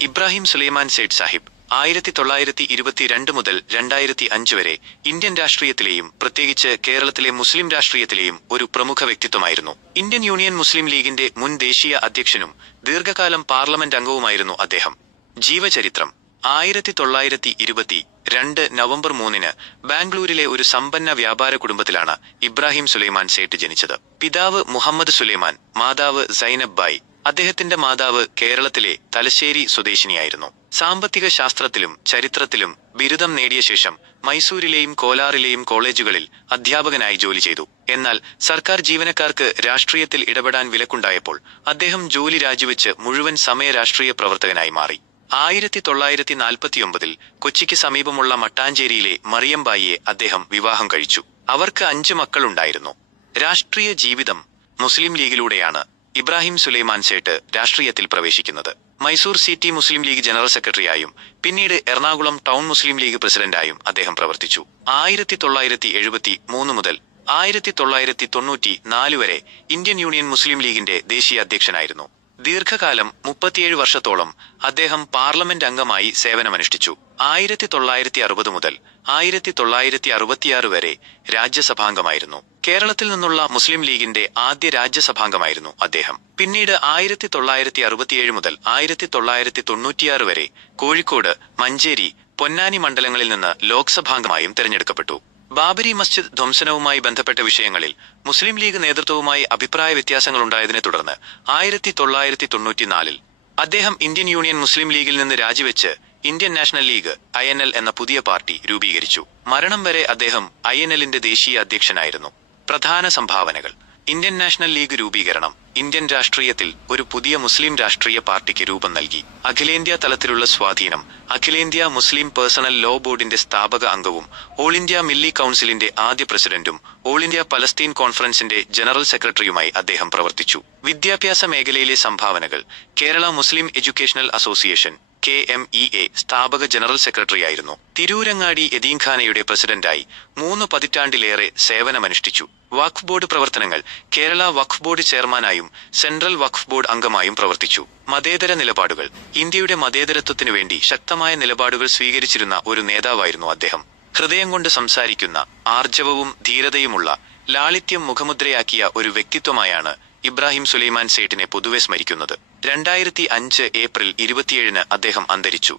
ഇബ്രാഹിം സുലൈമാൻ സേഠ് സാഹിബ് ആയിരത്തി തൊള്ളായിരത്തി ഇരുപത്തിരണ്ട് മുതൽ രണ്ടായിരത്തി അഞ്ച് വരെ ഇന്ത്യൻ രാഷ്ട്രീയത്തിലെയും പ്രത്യേകിച്ച് കേരളത്തിലെ മുസ്ലിം രാഷ്ട്രീയത്തിലെയും ഒരു പ്രമുഖ വ്യക്തിത്വമായിരുന്നു. ഇന്ത്യൻ യൂണിയൻ മുസ്ലിം ലീഗിന്റെ മുൻ ദേശീയ അധ്യക്ഷനും ദീർഘകാലം പാർലമെന്റ് അംഗവുമായിരുന്നു അദ്ദേഹം. ജീവചരിത്രം ആയിരത്തി തൊള്ളായിരത്തി ഇരുപത്തി രണ്ട് നവംബർ മൂന്നിന് ബാംഗ്ലൂരിലെ ഒരു സമ്പന്ന വ്യാപാര കുടുംബത്തിലാണ് ഇബ്രാഹിം സുലൈമാൻ സേട്ട് ജനിച്ചത്. പിതാവ് മുഹമ്മദ് സുലൈമാൻ മാതാവ് സൈനബ് ബായ് അദ്ദേഹത്തിന്റെ മാതാവ് കേരളത്തിലെ തലശ്ശേരി സ്വദേശിനിയായിരുന്നു. സാമ്പത്തിക ശാസ്ത്രത്തിലും ചരിത്രത്തിലും ബിരുദം നേടിയ ശേഷം മൈസൂരിലെയും കോലാറിലെയും കോളേജുകളിൽ അധ്യാപകനായി ജോലി ചെയ്തു. എന്നാൽ സർക്കാർ ജീവനക്കാർക്ക് രാഷ്ട്രീയത്തിൽ ഇടപെടാൻ വിലക്കുണ്ടായപ്പോൾ അദ്ദേഹം ജോലി രാജിവെച്ച് മുഴുവൻ സമയ രാഷ്ട്രീയ പ്രവർത്തകനായി മാറി. ആയിരത്തി തൊള്ളായിരത്തി നാൽപ്പത്തിയൊമ്പതിൽ കൊച്ചിക്ക് സമീപമുള്ള മട്ടാഞ്ചേരിയിലെ മറിയംബായിയെ അദ്ദേഹം വിവാഹം കഴിച്ചു. അവർക്ക് അഞ്ച് മക്കളുണ്ടായിരുന്നു. രാഷ്ട്രീയ ജീവിതം മുസ്ലിം ലീഗിലൂടെയാണ് ഇബ്രാഹിം സുലൈമാൻ സേട്ട് രാഷ്ട്രീയത്തിൽ പ്രവേശിക്കുന്നത്. Mysore city Muslim league general സെക്രട്ടറിയായും പിന്നീട് എറണാകുളം ടൗൺ മുസ്ലിം ലീഗ് പ്രസിഡന്റായും അദ്ദേഹം പ്രവർത്തിച്ചു. ആയിരത്തി തൊള്ളായിരത്തി എഴുപത്തി മൂന്ന് മുതൽ ആയിരത്തി തൊള്ളായിരത്തി തൊണ്ണൂറ്റി നാല് വരെ ഇന്ത്യൻ യൂണിയൻ മുസ്ലിം ലീഗിന്റെ ദേശീയ അധ്യക്ഷനായിരുന്നു. ദീർഘകാലം മുപ്പത്തിയേഴ് വർഷത്തോളം അദ്ദേഹം പാർലമെന്റ് അംഗമായി സേവനമനുഷ്ഠിച്ചു. ആയിരത്തി തൊള്ളായിരത്തി അറുപത് മുതൽ ആയിരത്തി തൊള്ളായിരത്തി അറുപത്തിയാറ് വരെ രാജ്യസഭാംഗമായിരുന്നു. കേരളത്തിൽ നിന്നുള്ള മുസ്ലിം ലീഗിന്റെ ആദ്യ രാജ്യസഭാംഗമായിരുന്നു അദ്ദേഹം. പിന്നീട് ആയിരത്തി തൊള്ളായിരത്തി അറുപത്തിയേഴ് മുതൽ ആയിരത്തി തൊള്ളായിരത്തി തൊണ്ണൂറ്റിയാറ് വരെ കോഴിക്കോട് മഞ്ചേരി പൊന്നാനി മണ്ഡലങ്ങളിൽ നിന്ന് ലോക്സഭാംഗമായും തെരഞ്ഞെടുക്കപ്പെട്ടു. ബാബരി മസ്ജിദ് ധ്വംസനവുമായി ബന്ധപ്പെട്ട വിഷയങ്ങളിൽ മുസ്ലിം ലീഗ് നേതൃത്വവുമായി അഭിപ്രായ വ്യത്യാസങ്ങളുണ്ടായതിനെ തുടർന്ന് ആയിരത്തി തൊള്ളായിരത്തി തൊണ്ണൂറ്റിനാലിൽ അദ്ദേഹം ഇന്ത്യൻ യൂണിയൻ മുസ്ലിം ലീഗിൽ നിന്ന് രാജിവെച്ച് ഇന്ത്യൻ നാഷണൽ ലീഗ് ഐ എന്ന പുതിയ പാർട്ടി രൂപീകരിച്ചു. മരണം വരെ അദ്ദേഹം ഐ ദേശീയ അധ്യക്ഷനായിരുന്നു. പ്രധാന സംഭാവനകൾ. ഇന്ത്യൻ നാഷണൽ ലീഗ് രൂപീകരണം. ഇന്ത്യൻ രാഷ്ട്രീയത്തിൽ ഒരു പുതിയ മുസ്ലിം രാഷ്ട്രീയ പാർട്ടിക്ക് രൂപം നൽകി. അഖിലേന്ത്യാ തലത്തിലുള്ള സ്വാധീനം അഖിലേന്ത്യാ മുസ്ലിം പേഴ്സണൽ ലോ ബോർഡിന്റെ സ്ഥാപക അംഗവും ഓൾ ഇന്ത്യ മില്ലി കൌൺസിലിന്റെ ആദ്യ പ്രസിഡന്റും ഓൾ ഇന്ത്യ പലസ്തീൻ കോൺഫറൻസിന്റെ ജനറൽ സെക്രട്ടറിയുമായി അദ്ദേഹം പ്രവർത്തിച്ചു. വിദ്യാഭ്യാസ മേഖലയിലെ സംഭാവനകൾ Kerala Muslim educational association K M E A സ്ഥാപക ജനറൽ സെക്രട്ടറിയായിരുന്നു. തിരൂരങ്ങാടി എദീംഖാനയുടെ പ്രസിഡന്റായി മൂന്ന് പതിറ്റാണ്ടിലേറെ സേവനമനുഷ്ഠിച്ചു. വഖഫ് ബോർഡ് പ്രവർത്തനങ്ങൾ കേരള വഖഫ് ബോർഡ് ചെയർമാനായും സെൻട്രൽ വഖഫ് ബോർഡ് അംഗമായും പ്രവർത്തിച്ചു. മതേതര നിലപാടുകൾ. ഇന്ത്യയുടെ മതേതരത്വത്തിനു വേണ്ടി ശക്തമായ നിലപാടുകൾ സ്വീകരിച്ചിരുന്ന ഒരു നേതാവായിരുന്നു അദ്ദേഹം. ഹൃദയം കൊണ്ട് സംസാരിക്കുന്ന ആർജവവും ധീരതയുമുള്ള ലാളിത്യം മുഖമുദ്രയാക്കിയ ഒരു വ്യക്തിത്വമായാണ് ഇബ്രാഹിം സുലൈമാൻ സേട്ടിനെ പൊതുവെ സ്മരിക്കുന്നത്. രണ്ടായിരത്തി അഞ്ച് ഏപ്രിൽ ഇരുപത്തിയേഴിന് അദ്ദേഹം അന്തരിച്ചു.